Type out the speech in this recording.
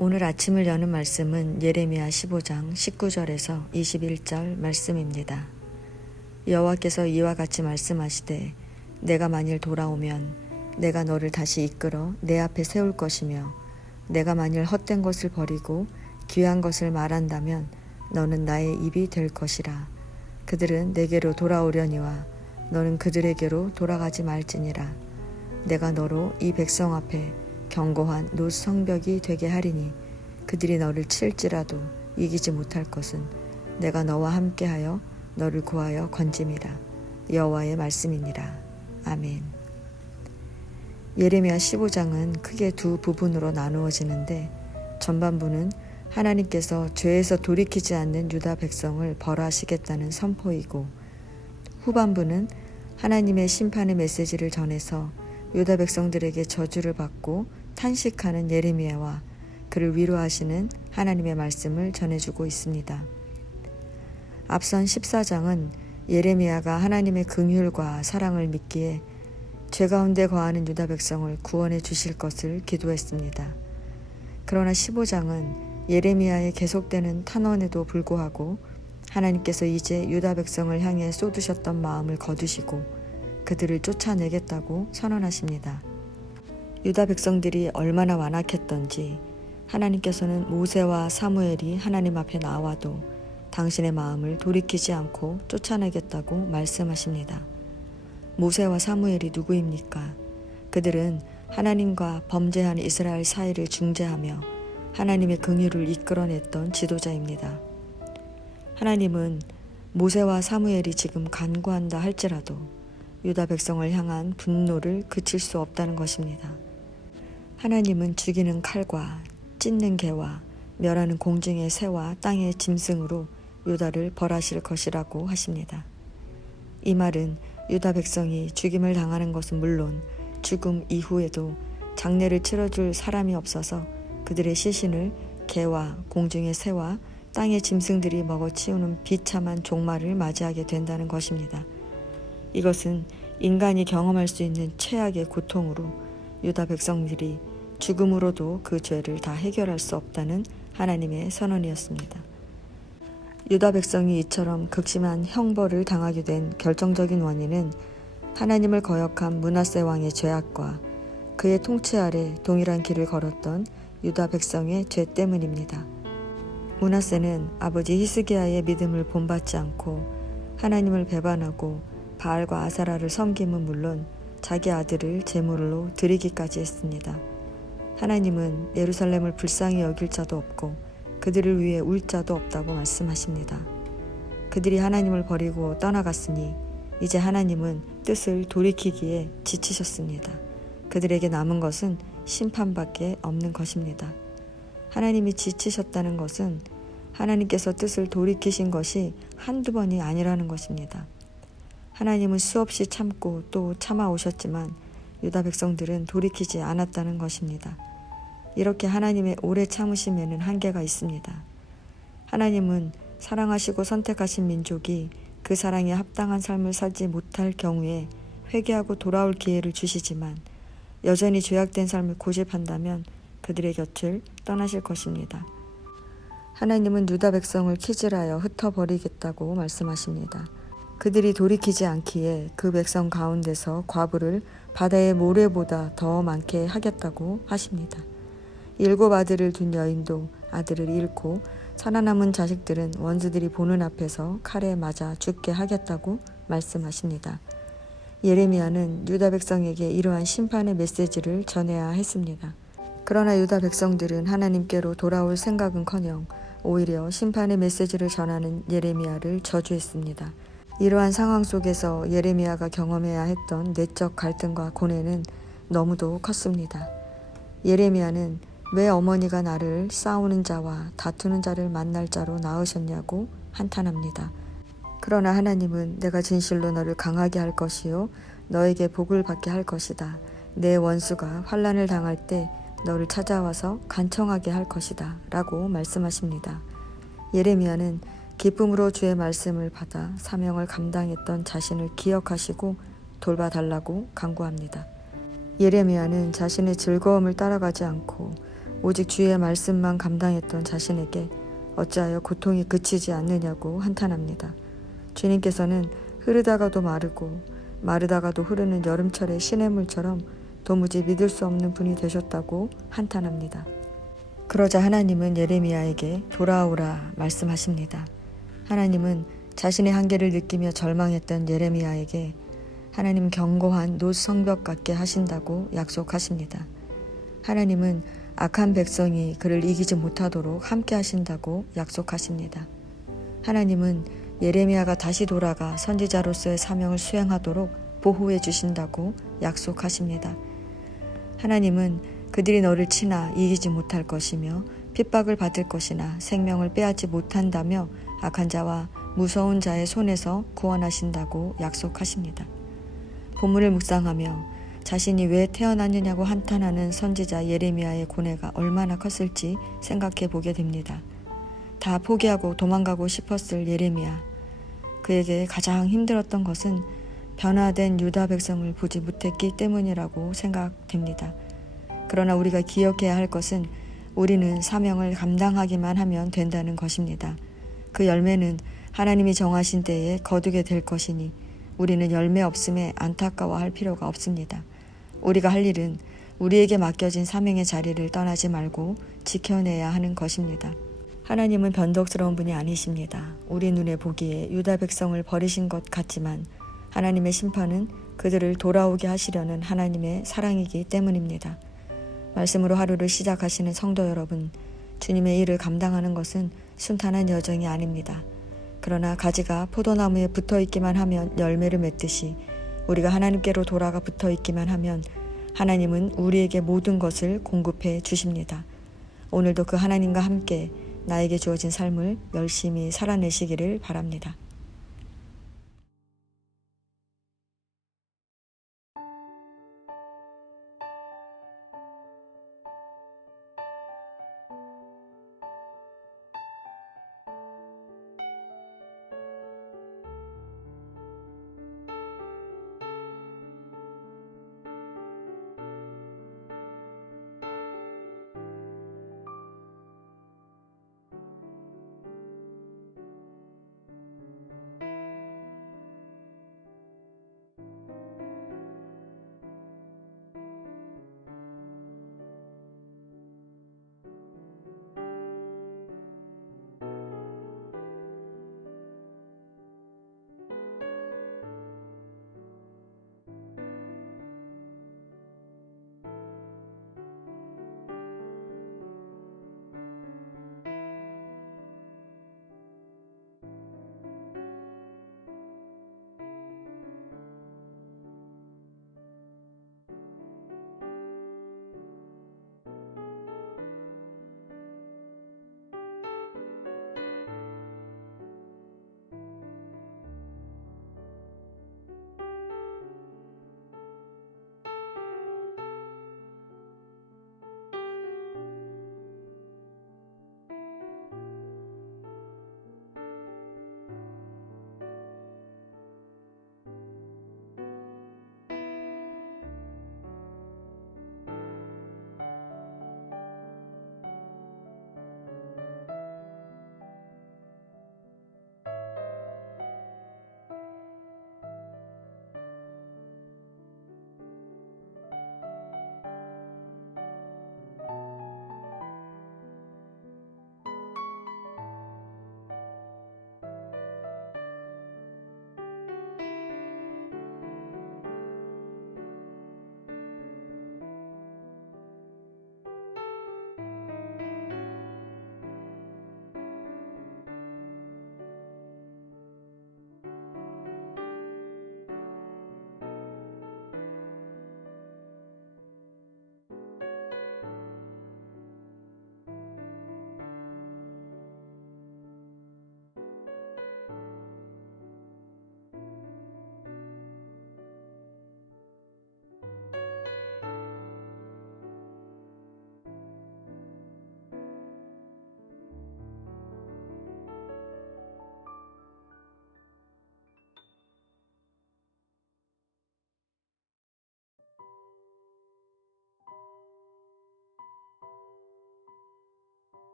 오늘 아침을 여는 말씀은 예레미야 15장 19절에서 21절 말씀입니다. 여호와께서 이와 같이 말씀하시되 내가 만일 돌아오면 내가 너를 다시 이끌어 내 앞에 세울 것이며 내가 만일 헛된 것을 버리고 귀한 것을 말한다면 너는 나의 입이 될 것이라. 그들은 내게로 돌아오려니와 너는 그들에게로 돌아가지 말지니라. 내가 너로 이 백성 앞에 견고한 놋 성벽이 되게 하리니 그들이 너를 칠지라도 이기지 못할 것은 내가 너와 함께하여 너를 구하여 건짐이라. 여호와의 말씀이니라. 아멘. 예레미야 15장은 크게 두 부분으로 나누어지는데 전반부는 하나님께서 죄에서 돌이키지 않는 유다 백성을 벌하시겠다는 선포이고 후반부는 하나님의 심판의 메시지를 전해서 유다 백성들에게 저주를 받고 탄식하는 예레미야와 그를 위로하시는 하나님의 말씀을 전해주고 있습니다. 앞선 14장은 예레미야가 하나님의 긍휼과 사랑을 믿기에 죄 가운데 거하는 유다 백성을 구원해 주실 것을 기도했습니다. 그러나 15장은 예레미야의 계속되는 탄원에도 불구하고 하나님께서 이제 유다 백성을 향해 쏟으셨던 마음을 거두시고 그들을 쫓아내겠다고 선언하십니다. 유다 백성들이 얼마나 완악했던지 하나님께서는 모세와 사무엘이 하나님 앞에 나와도 당신의 마음을 돌이키지 않고 쫓아내겠다고 말씀하십니다. 모세와 사무엘이 누구입니까? 그들은 하나님과 범죄한 이스라엘 사이를 중재하며 하나님의 긍휼을 이끌어냈던 지도자입니다. 하나님은 모세와 사무엘이 지금 간구한다 할지라도 유다 백성을 향한 분노를 그칠 수 없다는 것입니다. 하나님은 죽이는 칼과 찢는 개와 멸하는 공중의 새와 땅의 짐승으로 유다를 벌하실 것이라고 하십니다. 이 말은 유다 백성이 죽임을 당하는 것은 물론 죽음 이후에도 장례를 치러줄 사람이 없어서 그들의 시신을 개와 공중의 새와 땅의 짐승들이 먹어치우는 비참한 종말을 맞이하게 된다는 것입니다. 이것은 인간이 경험할 수 있는 최악의 고통으로 유다 백성들이 죽음으로도 그 죄를 다 해결할 수 없다는 하나님의 선언이었습니다. 유다 백성이 이처럼 극심한 형벌을 당하게 된 결정적인 원인은 하나님을 거역한 므낫세 왕의 죄악과 그의 통치 아래 동일한 길을 걸었던 유다 백성의 죄 때문입니다. 므낫세는 아버지 히스기야의 믿음을 본받지 않고 하나님을 배반하고 바알과 아사라를 섬김은 물론 자기 아들을 제물로 드리기까지 했습니다. 하나님은 예루살렘을 불쌍히 여길 자도 없고 그들을 위해 울 자도 없다고 말씀하십니다. 그들이 하나님을 버리고 떠나갔으니 이제 하나님은 뜻을 돌이키기에 지치셨습니다. 그들에게 남은 것은 심판밖에 없는 것입니다. 하나님이 지치셨다는 것은 하나님께서 뜻을 돌이키신 것이 한두 번이 아니라는 것입니다. 하나님은 수없이 참고 또 참아오셨지만 유다 백성들은 돌이키지 않았다는 것입니다. 이렇게 하나님의 오래 참으심에는 한계가 있습니다. 하나님은 사랑하시고 선택하신 민족이 그 사랑에 합당한 삶을 살지 못할 경우에 회개하고 돌아올 기회를 주시지만 여전히 죄악된 삶을 고집한다면 그들의 곁을 떠나실 것입니다. 하나님은 유다 백성을 키질하여 흩어버리겠다고 말씀하십니다. 그들이 돌이키지 않기에 그 백성 가운데서 과부를 바다의 모래보다 더 많게 하겠다고 하십니다. 7 아들을 둔 여인도 아들을 잃고 살아남은 자식들은 원수들이 보는 앞에서 칼에 맞아 죽게 하겠다고 말씀하십니다. 예레미야는 유다 백성에게 이러한 심판의 메시지를 전해야 했습니다. 그러나 유다 백성들은 하나님께로 돌아올 생각은커녕 오히려 심판의 메시지를 전하는 예레미야를 저주했습니다. 이러한 상황 속에서 예레미야가 경험해야 했던 내적 갈등과 고뇌는 너무도 컸습니다. 예레미야는 왜 어머니가 나를 싸우는 자와 다투는 자를 만날 자로 낳으셨냐고 한탄합니다. 그러나 하나님은 내가 진실로 너를 강하게 할 것이요 너에게 복을 받게 할 것이다. 내 원수가 환난을 당할 때 너를 찾아와서 간청하게 할 것이다 라고 말씀하십니다. 예레미야는 기쁨으로 주의 말씀을 받아 사명을 감당했던 자신을 기억하시고 돌봐달라고 간구합니다. 예레미야는 자신의 즐거움을 따라가지 않고 오직 주의 말씀만 감당했던 자신에게 어찌하여 고통이 그치지 않느냐고 한탄합니다. 주님께서는 흐르다가도 마르고 마르다가도 흐르는 여름철의 시냇물처럼 도무지 믿을 수 없는 분이 되셨다고 한탄합니다. 그러자 하나님은 예레미야에게 돌아오라 말씀하십니다. 하나님은 자신의 한계를 느끼며 절망했던 예레미야에게 하나님 견고한 놋 성벽 같게 하신다고 약속하십니다. 하나님은 악한 백성이 그를 이기지 못하도록 함께 하신다고 약속하십니다. 하나님은 예레미야가 다시 돌아가 선지자로서의 사명을 수행하도록 보호해 주신다고 약속하십니다. 하나님은 그들이 너를 치나 이기지 못할 것이며 핍박을 받을 것이나 생명을 빼앗지 못한다며 악한 자와 무서운 자의 손에서 구원하신다고 약속하십니다. 본문을 묵상하며 자신이 왜 태어났느냐고 한탄하는 선지자 예레미야의 고뇌가 얼마나 컸을지 생각해 보게 됩니다. 다 포기하고 도망가고 싶었을 예레미야. 그에게 가장 힘들었던 것은 변화된 유다 백성을 보지 못했기 때문이라고 생각됩니다. 그러나 우리가 기억해야 할 것은 우리는 사명을 감당하기만 하면 된다는 것입니다. 그 열매는 하나님이 정하신 때에 거두게 될 것이니 우리는 열매 없음에 안타까워할 필요가 없습니다. 우리가 할 일은 우리에게 맡겨진 사명의 자리를 떠나지 말고 지켜내야 하는 것입니다. 하나님은 변덕스러운 분이 아니십니다. 우리 눈에 보기에 유다 백성을 버리신 것 같지만 하나님의 심판은 그들을 돌아오게 하시려는 하나님의 사랑이기 때문입니다. 말씀으로 하루를 시작하시는 성도 여러분, 주님의 일을 감당하는 것은 순탄한 여정이 아닙니다. 그러나 가지가 포도나무에 붙어있기만 하면 열매를 맺듯이 우리가 하나님께로 돌아가 붙어있기만 하면 하나님은 우리에게 모든 것을 공급해 주십니다. 오늘도 그 하나님과 함께 나에게 주어진 삶을 열심히 살아내시기를 바랍니다.